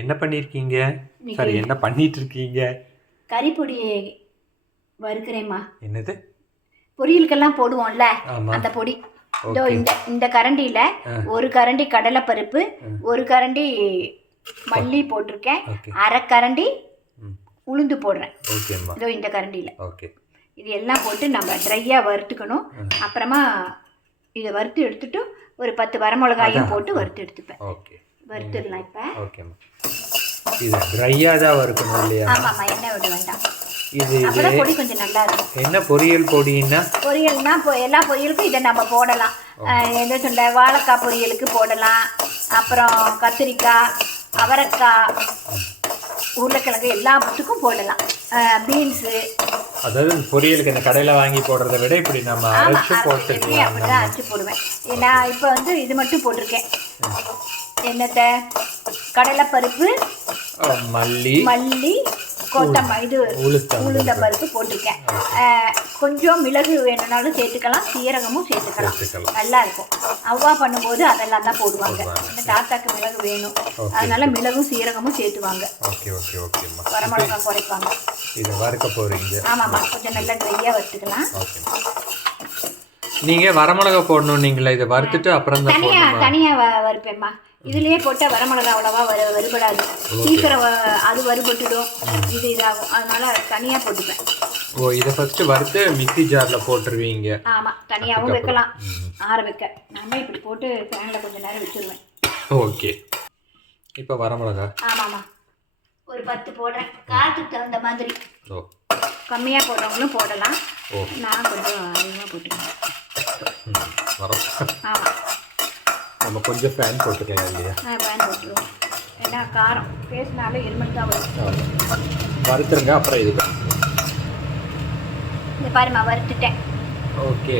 என்ன பண்ணியிருக்கீங்க சரி என்ன பண்ணிட்டு இருக்கீங்க கறிப்பொடி வறுக்கிறேம்மா. என்னது? பொரியலுக்கெல்லாம் போடுவோம்ல அந்த பொடி. இதோ இந்த இந்த கரண்டியில் ஒரு கரண்டி கடலைப்பருப்பு ஒரு கரண்டி மல்லி போட்டிருக்கேன் அரை கரண்டி உளுந்து போடுறேன். இதோ இந்த கரண்டியில். ஓகே. இது எல்லாம் போட்டு நம்ம ட்ரையாக வறுத்துக்கணும். அப்புறமா இதை வறுத்து எடுத்துட்டு ஒரு பத்து வரமிளகாயும். போட்டு வறுத்து எடுத்துப்பேன். ஓகே. வறுத்துடலாம் இப்போ. ஓகேம்மா இது ட்ரையாக தான் வறுக்கணும் இல்லையா? ஆமாம்மா எண்ணெய் விட வேண்டாம். இது இது பொடி கொஞ்சம் நல்லா இருக்கும். என்ன பொரியல் பொடின்னா? பொரியல்னா இப்போ எல்லா பொரியலுக்கும் இதை நம்ம போடலாம். என்ன சொல்ல வாழைக்காய் பொரியலுக்கு போடலாம். அப்புறம் கத்திரிக்காய் அவரைக்காய் உருளைக்கிழங்கு எல்லாத்துக்கும் போடலாம். பீன்ஸு அதாவது பொரியலுக்கு இந்த கடையில் வாங்கி போடுறத விட இப்படி நம்ம அரைச்சு அப்படி போட்டுக்கலாம் தான் அரைச்சி போடுவேன். ஏன்னா இப்போ வந்து இது மட்டும் போட்டிருக்கேன். என்னத்த? கடலைப்பருப்பு மல்லி மல்லி கொத்தம இது உளுந்தம் பருப்பு போட்டிருக்கேன். கொஞ்சம் மிளகு வேணும்னாலும் சேர்த்துக்கலாம். சீரகமும் சேர்த்துக்கலாம். நல்லா இருக்கும். அவ்வா பண்ணும்போது அதெல்லாம் தான் போடுவாங்க. இந்த தாத்தாக்கு மிளகு வேணும். அதனால மிளகும் சீரகமும் சேர்த்துவாங்க. ஓகே ஓகே ஓகேம்மா வரமிளகா குறைப்பாங்க. இதை வறுக்க போகிறீங்க ஆமாம்மா. கொஞ்சம் நல்லா ட்ரையாக வறுத்துக்கலாம். ஓகே. நீங்கள் வரமிளகா போடணும் நீங்களே இதை வறுத்துட்டு அப்புறம் தான் தனியாக தனியாக வறுப்பேம்மா. இதுலயே போட்டால் வரமிளகா அவ்வளோவா வறு வறுபடாது. சீக்கிரம் அது வறுபட்டுடும். இது இதாகும். அதனால தனியாக போட்டுப்பேன். ஓ இதை ஃபஸ்ட்டு வறுத்து மிக்ஸி ஜாரில் போட்டுருவீங்க. ஆமாம் தனியாகவும் வைக்கலாம். ஆற வைக்க. நம்ம இப்படி போட்டு ஃபேனில் கொஞ்சம் நேரம் வச்சுருவேன். ஓகே. இப்போ வரமிளகா. ஆமாம்மா. ஒரு பத்து போடுறேன். காரத்துக்கு தகுந்த மாதிரி. கம்மியாக போடுறவங்களும் போடலாம். நான் கொஞ்சம் அதிகமாக போட்டுக்கிறேன். வரோம் நம்ம கொஞ்சம் ஃபேன் போட்டுக்கலாம் இல்லையா போட்டுருவோம் ஏன்னா காரம் பேசினாலும் எருமல் தான் வரும். வறுத்துருங்க அப்புறம் இது இந்த பாருமா வறுத்துட்டேன் ஓகே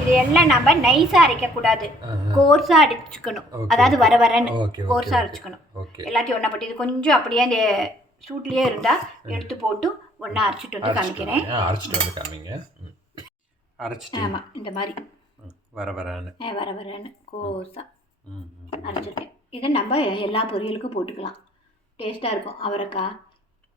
இது எல்லாம் நம்ம நைஸாக அரைக்கக்கூடாது ஆஹா. கோர்ஸாக அடிச்சுக்கணும். அதாவது வர வரன்னு கோர்ஸாக அரைச்சிக்கணும் எல்லாத்தையும் ஒன்றா போட்டு இது கொஞ்சம் அப்படியே அந்த சூட்லேயே இருந்தால் எடுத்து போட்டு ஒன்றா அரைச்சிட்டு வந்து காமிக்கிறேன் அரைச்சிட்டு வந்து காமிங்க. அரைச்சிட்டு ஆமாம் இந்த மாதிரி வர வரன்னு. வர வரன்னு. ம். அரைச்சிருக்கேன். இதை நம்ம எல்லா பொரியலுக்கும் போட்டுக்கலாம். டேஸ்ட்டாக இருக்கும். அவரைக்காய்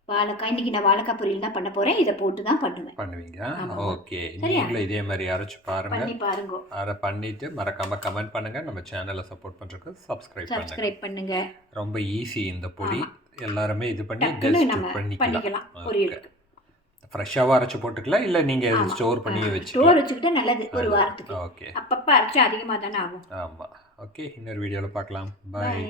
வாழைக்காய் இன்றைக்கி நான் வாழைக்காய் பொரியல் தான் பண்ண போகிறேன் இதை போட்டு தான் பண்ணுவேன். பண்ணுவீங்க. ஓகே? நீங்களும் இதே மாதிரி அரைச்சு பாருங்க. பண்ணி பாருங்க. அதை பண்ணிட்டு மறக்காம கமெண்ட் பண்ணுங்க. நம்ம சேனலை சப்போர்ட் பண்றதுக்கு சப்ஸ்கிரைப் சப்ஸ்கிரைப் பண்ணுங்க. ரொம்ப ஈஸி இந்த பொடி. எல்லாருமே இது பண்ணி பண்ணிக்கலாம். பொரியலுக்கு. ஃப்ரெஷ்ஷாகவும் அரைச்சு போட்டுக்கலாம் இல்லை நீங்கள். ஸ்டோர் பண்ணி ஸ்டோர் வச்சுக்கலாம் வச்சுக்கிட்டா நல்லது ஒரு வாரத்துக்கு. ஓகே அப்பப்போ அரைச்சா அதிகமாக தானே ஆகும். ஆமாம் ஓகே இன்னொரு வீடியோவில் பார்க்கலாம். பாய்